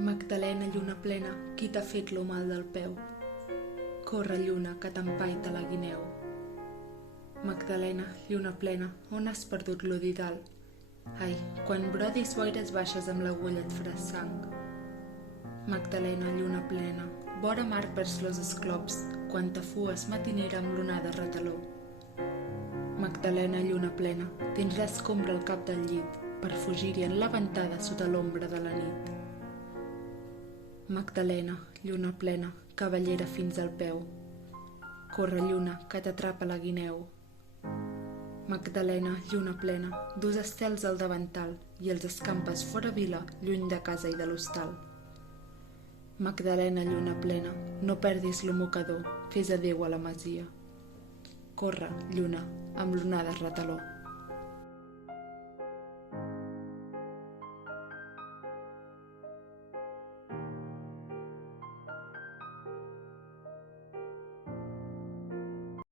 Magdalena, lluna plena, qui t'ha fet lo mal del peu? Corre, lluna, que t'empaita la guineu. Magdalena, lluna plena, on has perdut lo didal? Ai, quan brodis boires baixes amb l'agulla et faràs sang. Magdalena, lluna plena, vora mar vers los esclops, quan t'afues matinera amb l'onada retaló. Magdalena, lluna plena, tindràs combra al cap del llit, per fugir-hi en la ventada sota l'ombra de la nit. Magdalena, lluna plena, cavallera fins al peu. Corre, lluna, que t'atrapa la guineu. Magdalena, lluna plena, dus estels al davantal i els escampes fora vila, lluny de casa i de l'hostal. Magdalena, lluna plena, no perdis lo mocador, fes adéu a la masia. Corre, lluna, amb l'onada retaló.